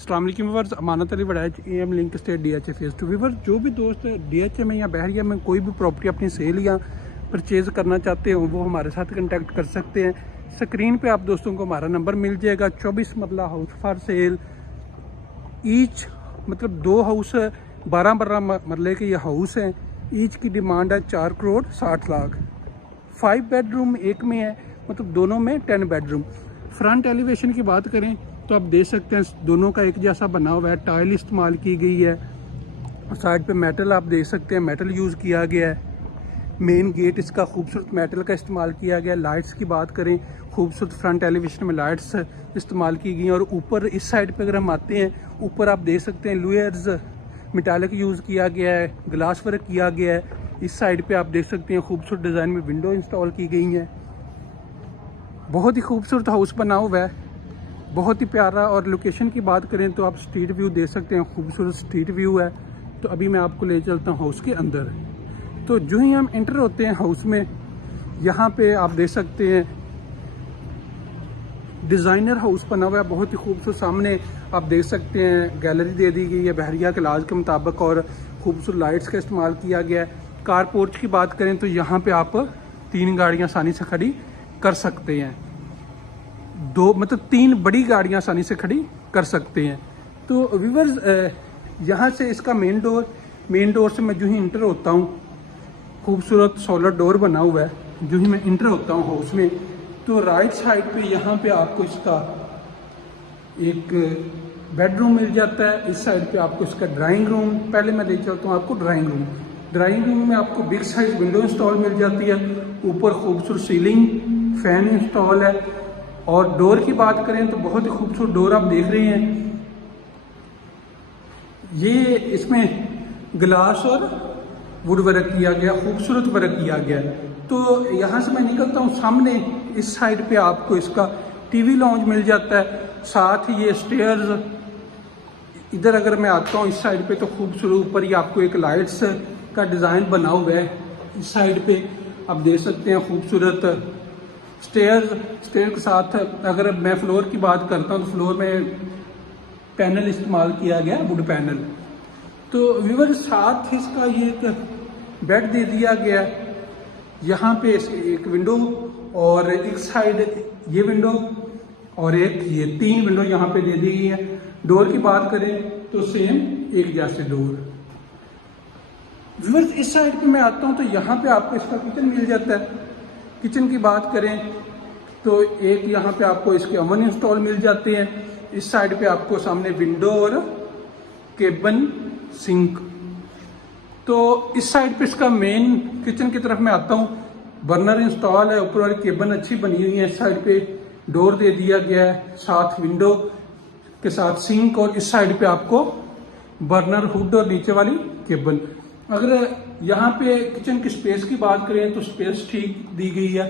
अस्सलाम वालेकुम viewers, Amanat Ali Waraich M link state DHA phase 2 viewers. जो भी दोस्त DHA में या बहरिया में कोई भी प्रॉपर्टी अपनी सेल या परचेज़ करना चाहते हो वो हमारे साथ कांटेक्ट कर सकते हैं। स्क्रीन पे आप दोस्तों को हमारा नंबर मिल जाएगा। 24 मरला हाउस फॉर सेल, ईच मतलब 2 हाउस 12 मरले के ये हाउस हैं। ईच की डिमांड है 4 करोड़ 60 लाख। 5 बेडरूम एक में है, मतलब दोनों में 10 बेडरूम। फ्रंट एलिवेशन की बात करें तो आप देख सकते हैं दोनों का एक जैसा बना हुआ है। टाइल इस्तेमाल की गई है। साइड पे मेटल आप देख सकते हैं, मेटल यूज़ किया गया है। मेन गेट इसका खूबसूरत मेटल का इस्तेमाल किया गया। लाइट्स की बात करें, खूबसूरत फ्रंट एलिवेशन में लाइट्स इस्तेमाल की गई हैं। और ऊपर इस साइड पे अगर हम आते हैं, ऊपर आप देख सकते हैं लुएर्स मेटालिक यूज़ किया गया है, ग्लास वर्क किया गया है। इस साइड पे आप देख सकते हैं खूबसूरत डिज़ाइन में विंडो इंस्टॉल की गई हैं। बहुत ही खूबसूरत हाउस बना हुआ है, बहुत ही प्यारा। और लोकेशन की बात करें तो आप स्ट्रीट व्यू देख सकते हैं, खूबसूरत स्ट्रीट व्यू है। तो अभी मैं आपको ले चलता हूँ हाउस के अंदर। तो जो ही हम एंटर होते हैं हाउस में, यहाँ पे आप देख सकते हैं डिज़ाइनर हाउस बना हुआ है, बहुत ही खूबसूरत। सामने आप देख सकते हैं गैलरी दे दी गई है बहरिया के लाज के मुताबिक, और खूबसूरत लाइट्स का इस्तेमाल किया गया है। कार पोर्च की बात करें तो यहाँ पे आप 3 गाड़ियाँ आसानी से खड़ी कर सकते हैं। 3 बड़ी गाड़ियाँ आसानी से खड़ी कर सकते हैं। तो व्यूअर्स, यहाँ से इसका मेन डोर से मैं जो ही इंटर होता हूँ, खूबसूरत सोलर डोर बना हुआ है। जो ही मैं इंटर होता हूँ हाउस में, तो राइट साइड पे यहाँ पे आपको इसका एक बेडरूम मिल जाता है। इस साइड पे आपको इसका ड्राइंग रूम, पहले मैं ले चलता हूँ आपको ड्राइंग रूम में आपको बिग साइज विंडो इंस्टॉल मिल जाती है। ऊपर खूबसूरत सीलिंग फैन इंस्टॉल है। और डोर की बात करें तो बहुत ही खूबसूरत डोर आप देख रहे हैं। ये इसमें ग्लास और वुड वर्क किया गया, खूबसूरत वर्क किया गया। तो यहाँ से मैं निकलता हूँ, सामने इस साइड पे आपको इसका टीवी लॉन्च मिल जाता है। साथ ही ये स्टेयर्स, इधर अगर मैं आता हूँ इस साइड पे, तो खूबसूरत ऊपर ही आपको एक लाइट्स का डिज़ाइन बना हुआ है। इस साइड पे आप देख सकते हैं खूबसूरत स्टेयर के साथ। अगर मैं फ्लोर की बात करता हूँ तो फ्लोर में पैनल इस्तेमाल किया गया, वुड पैनल। तो व्यूअर, साथ ही इसका ये एक बेड दे दिया गया। यहाँ पे एक विंडो और एक साइड ये विंडो और एक ये 3 विंडो यहाँ पे दे दी गई है। डोर की बात करें तो सेम एक जैसे डोर। व्यूअर्स, इस साइड पे मैं आता हूँ तो यहाँ पे आपको इसका किचन मिल जाता है। किचन की बात करें तो एक यहाँ पे आपको इसके ओवन इंस्टॉल मिल जाते हैं। इस साइड पे आपको सामने विंडो और केबन सिंक। तो इस साइड पे इसका मेन किचन की तरफ मैं आता हूँ, बर्नर इंस्टॉल है, ऊपर वाली केबन अच्छी बनी हुई है। इस साइड पे डोर दे दिया गया है, साथ विंडो के साथ सिंक। और इस साइड पे आपको बर्नर हुड और नीचे वाली केबन। अगर यहाँ पे किचन की स्पेस की बात करें तो स्पेस ठीक दी गई है,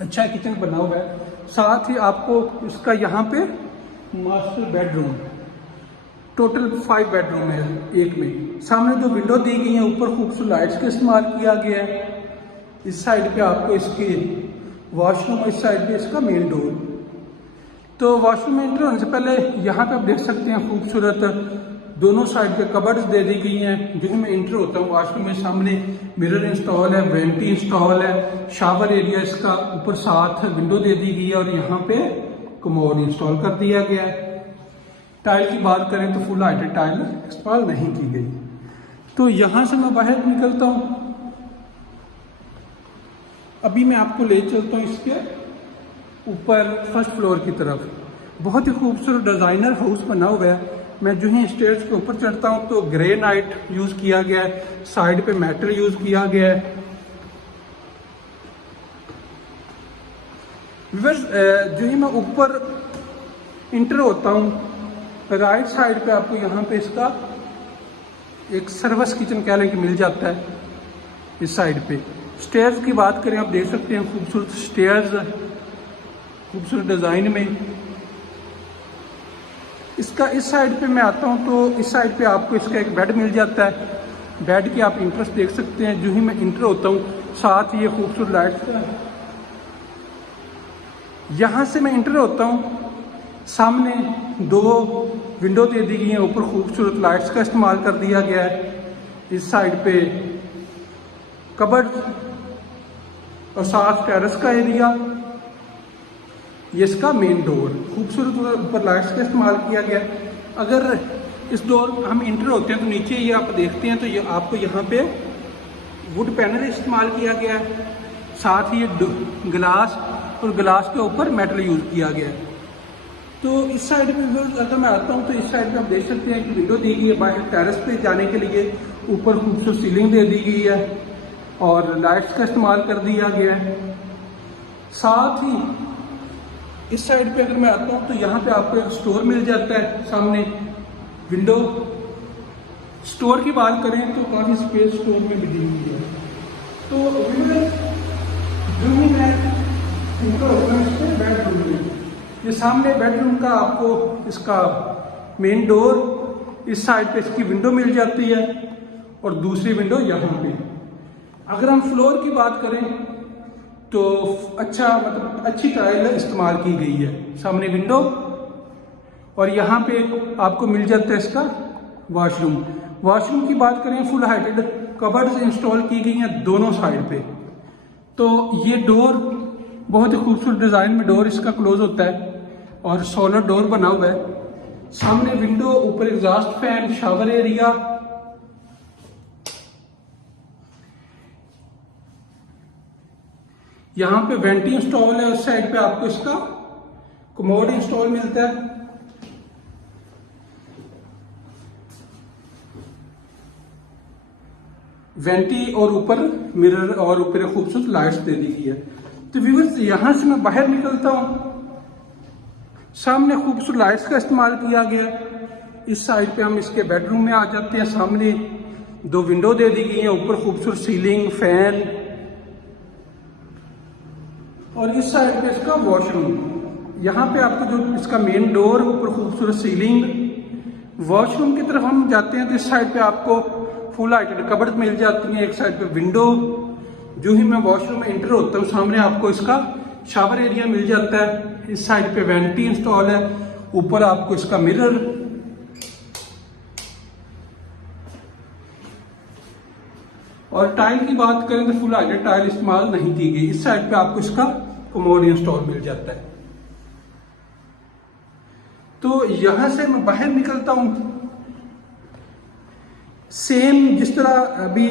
अच्छा किचन बना हुआ है। साथ ही आपको इसका यहाँ पे मास्टर बेडरूम, टोटल 5 बेडरूम है एक में। सामने जो विंडो दी गई है, ऊपर खूबसूरत लाइट्स का इस्तेमाल किया गया है। इस साइड पे आपको इसके वॉशरूम, इस साइड पे इसका मेन डोर। तो वॉशरूम में एंटर होने से पहले यहाँ पे आप देख सकते हैं खूबसूरत दोनों साइड पे कबर्ड्स दे दी गई हैं। जो मैं एंटर होता हूँ वॉशरूम में, सामने मिरर इंस्टॉल है, वेंटी इंस्टॉल है, शावर एरिया इसका ऊपर साथ विंडो दे दी गई है। और यहाँ पे कमोड इंस्टॉल कर दिया गया है। टाइल की बात करें तो फुल हाइटेड टाइल इंस्टॉल नहीं की गई। तो यहाँ से मैं बाहर निकलता हूँ, अभी मैं आपको ले चलता हूँ इसके ऊपर फर्स्ट फ्लोर की तरफ। बहुत ही खूबसूरत डिजाइनर हाउस बना हुआ है। मैं जो ही स्टेयर्स के ऊपर चढ़ता हूँ तो ग्रेनाइट यूज किया गया है, साइड पे मेटल यूज किया गया है। जो ही मैं ऊपर इंटर होता हूँ, राइट साइड पे आपको यहाँ पे इसका एक सर्विस किचन कह लें कि मिल जाता है। इस साइड पे स्टेयर्स की बात करें, आप देख सकते हैं खूबसूरत स्टेयर्स, खूबसूरत डिजाइन में। इसका इस साइड पे मैं आता हूँ तो इस साइड पे आपको इसका एक बेड मिल जाता है। बेड की आप इंटरेस्ट देख सकते हैं। जो ही मैं इंटर होता हूँ, साथ ये खूबसूरत लाइट्स का, यहाँ से मैं इंटर होता हूँ, सामने 2 विंडो दे दी गई हैं, ऊपर खूबसूरत लाइट्स का इस्तेमाल कर दिया गया है। इस साइड पे कबर्ड और साथ टेरेस का एरिया, ये इसका मेन डोर, खूबसूरत ऊपर लाइट्स का इस्तेमाल किया गया है। अगर इस डोर हम इंटर होते हैं तो नीचे ये आप देखते हैं तो ये आपको यहाँ पे वुड पैनल इस्तेमाल किया गया है, साथ ही ये ग्लास और ग्लास के ऊपर मेटल यूज़ किया गया है। तो इस साइड पे अगर मैं आता हूँ तो इस साइड पे आप देख सकते हैं कि विंडो दी गई है, बाहर टेरेस पे जाने के लिए ऊपर खूबसूरत सीलिंग दे दी गई है और लाइट्स का इस्तेमाल कर दिया गया है। साथ ही इस साइड पे अगर मैं आता हूँ तो यहाँ पे आपको एक स्टोर मिल जाता है, सामने विंडो। स्टोर की बात करें तो काफ़ी स्पेस स्टोर में भी दी हुई है। तो जो ही मैं बेडरूम में, ये सामने बेडरूम का आपको इसका मेन डोर, इस साइड पे इसकी विंडो मिल जाती है और दूसरी विंडो यहाँ पे। अगर हम फ्लोर की बात करें तो अच्छी टाइल इस्तेमाल की गई है, सामने विंडो और यहाँ पे आपको मिल जाता है इसका वॉशरूम। वॉशरूम की बात करें, फुल हाइटेड कबर्ड्स इंस्टॉल की गई हैं दोनों साइड पे। तो ये डोर बहुत ही खूबसूरत डिज़ाइन में डोर इसका क्लोज होता है और सोलर डोर बना हुआ है। सामने विंडो, ऊपर एग्जॉस्ट फैन, शावर एरिया, यहाँ पे वेंटी इंस्टॉल है। उस साइड पे आपको इसका कमोड इंस्टॉल मिलता है। वेंटी और ऊपर मिरर और ऊपर खूबसूरत लाइट्स दे दी गई है। तो व्यूअर्स, यहां से मैं बाहर निकलता हूं, सामने खूबसूरत लाइट्स का इस्तेमाल किया गया है। इस साइड पे हम इसके बेडरूम में आ जाते हैं। सामने 2 विंडो दे दी गई हैं, ऊपर खूबसूरत सीलिंग, फैन और इस साइड पे इसका वॉशरूम। यहाँ पे आपको जो इसका मेन डोर, ऊपर खूबसूरत सीलिंग। वॉशरूम की तरफ हम जाते हैं तो इस साइड पे आपको फुल हाइटेड कबर्ड मिल जाती है, एक साइड पे विंडो। जो ही मैं वॉशरूम में एंटर होता हूँ सामने आपको इसका शावर एरिया मिल जाता है। इस साइड पे वेंटी इंस्टॉल है, ऊपर आपको इसका मिरर। और टाइल की बात करें तो फुल हाइटेड टाइल इस्तेमाल नहीं की गई। इस साइड पे आपको इसका कमोड इंस्टॉल मिल जाता है। तो यहां से मैं बाहर निकलता हूं, सेम जिस तरह अभी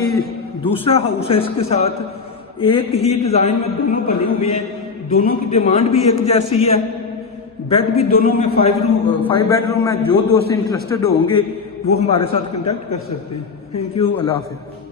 दूसरा हाउस है इसके साथ एक ही डिजाइन में दोनों बने हुए हैं, दोनों की डिमांड भी एक जैसी है। बेड भी दोनों में 5 बेडरूम है। जो दोस्त इंटरेस्टेड होंगे वो हमारे साथ कांटेक्ट कर सकते हैं। थैंक यू, अल्लाह हाफिज़।